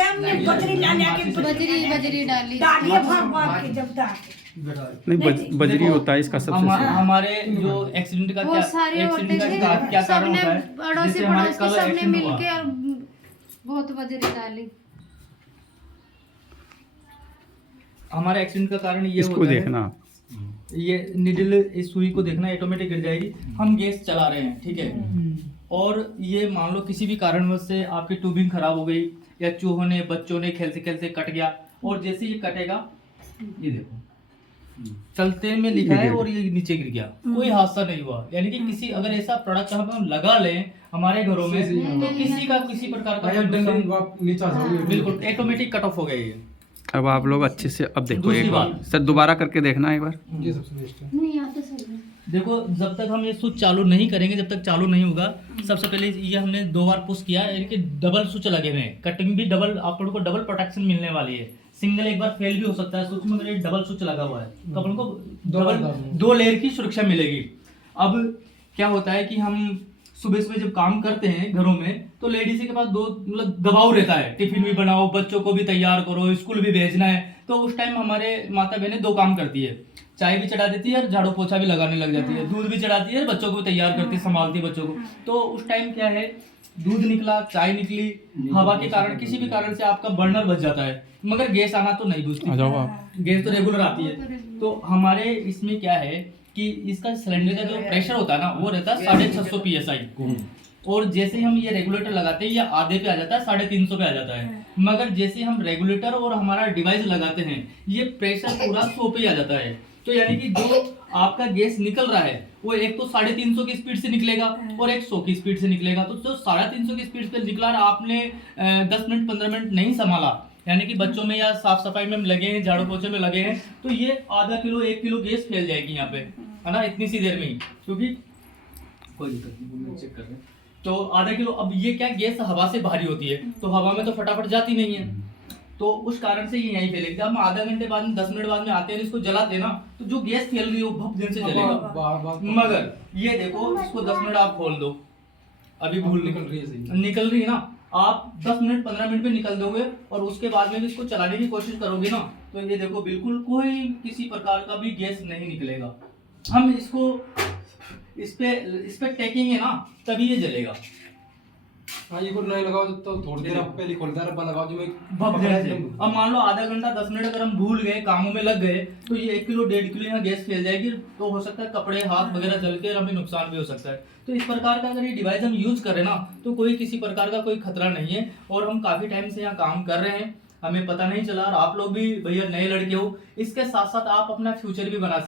के हमने बजरी ला के बजरी डाली डालिए भाग के जब डाल नहीं बजरी होता है इसका सबसे हमारे जो एक्सीडेंट का बहुत सारे होते क्या कारण सबने होता है, पड़ोसी जैसे हमारे पड़ोस के कल सबने एक्सीडेंट हुआ। मिलके और बहुत बजरी डाली। हमारे एक्सीडेंट का कारण ये इसको होता देखना आप। है, ये निडल इस सुई को देखना, ऑटोमेटिक गिर जाएगी। हम गैस चला रहे हैं, ठीक है, और ये मान लो किसी भी कारणवश से आपकी ट्यूबिंग खराब हो गई या चूहों ने बच्चों ने खेलते खेलते कट गया, और जैसे ये कटेगा, ये देखो चलते में लिखा है और ये नीचे गिर गया, कोई हादसा नहीं हुआ। यानी कि किसी अगर ऐसा प्रोडक्ट हम लगा लें हमारे घरों में तो किसी का किसी प्रकार का बिल्कुल ऑटोमेटिक कट ऑफ हो गया ये। अब आप लोग अच्छे से अब देखो दूसरी एक बार बात। सर दोबारा करके देखना एक बार। नहीं यहाँ तो सही है। देखो जब तक हम ये स्विच चालू नहीं करेंगे, जब तक चालू नहीं होगा, सबसे पहले ये हमने 2 बार पुश किया, यानी कि डबल स्विच लगे हुए हैं, कटिंग भी डबल, आप लोगों को डबल प्रोटेक्शन मिलने वाली है। सिंगल एक बार फेल भी हो सकता है स्विच में, अगर डबल स्विच लगा हुआ है तो अपन को डबल 2 लेयर की सुरक्षा मिलेगी। अब क्या होता है कि हम सुबह सुबह जब काम करते हैं घरों में तो लेडीज के पास मतलब दबाव रहता है, टिफिन भी बनाओ, बच्चों को भी तैयार करो, स्कूल भी भेजना है, तो उस टाइम हमारे माता बहनें 2 काम करती है, चाय भी चढ़ा देती है और झाड़ू पोछा भी लगाने लग जाती है, दूध भी चढ़ाती है, बच्चों को भी तैयार करती है, संभालती है बच्चों को। तो उस टाइम क्या है, दूध निकला, चाय निकली, हवा के कारण किसी भी कारण से आपका बर्नर बच जाता है, मगर गैस आना तो नहीं बुझती, गैस तो रेगुलर आती है। तो हमारे इसमें क्या है कि इसका सिलेंडर का जो प्रेशर होता है ना वो रहता है 650 PSI, और जैसे ही हम ये रेगुलेटर लगाते हैं ये आधे पे आ जाता है, 350 पे आ जाता है, मगर जैसे हम रेगुलेटर और हमारा डिवाइस लगाते हैं ये प्रेशर पूरा 100 पे आ जाता है। तो यानी कि जो आपका गैस निकल रहा है वो एक तो 350 की स्पीड से निकलेगा और एक 100 की स्पीड से निकलेगा। तो जो 350 की स्पीड से निकला और आपने 10 मिनट 15 मिनट नहीं संभाला, यानी कि बच्चों में या साफ सफाई में लगे हैं, झाड़ू पोछे में लगे हैं, तो ये आधा किलो 1 किलो गैस फैल जाएगी यहाँ पे, है ना, इतनी सी देर में ही, क्योंकि कोई दिक्कत नहीं, चेक कर रहे हैं। तो आधा किलो, अब ये क्या गैस हवा से भारी होती है तो हवा में तो फटाफट जाती नहीं है, तो उस कारण से ये यहीं फैलेगी। हम आधा घंटे बाद में 10 मिनट बाद में आते हैं इसको जलाते हैं ना तो जो गैस फैल रही है वो भप दिन से जलेगा। मगर ये देखो इसको 10 मिनट आप खोल दो, अभी भूल निकल रही है ना, आप 10 मिनट 15 मिनट में निकल दोगे और उसके बाद में भी इसको चलाने की कोशिश करोगे ना तो ये देखो बिल्कुल कोई किसी प्रकार का भी गैस नहीं निकलेगा। हम इसको इस पे टेकेंगे ना तभी ये जलेगा। हाँ ये नहीं लगाओ तो थोड़ी देर आप पहले खोलता रहा लगाओ जो अब मान लो आधा घंटा 10 मिनट अगर हम भूल गए, कामों में लग गए तो ये 1 किलो 1.5 किलो यहाँ गैस फैल जाएगी, तो हो सकता है कपड़े हाथ वगैरह जल के हमें नुकसान भी हो सकता है। तो इस प्रकार का अगर ये डिवाइस हम यूज करें ना तो कोई किसी प्रकार का कोई खतरा नहीं है, और हम काफी टाइम से यहाँ काम कर रहे हैं, हमें पता नहीं चला, और आप लोग भी भैया नए लड़के हो, इसके साथ साथ आप अपना फ्यूचर भी बना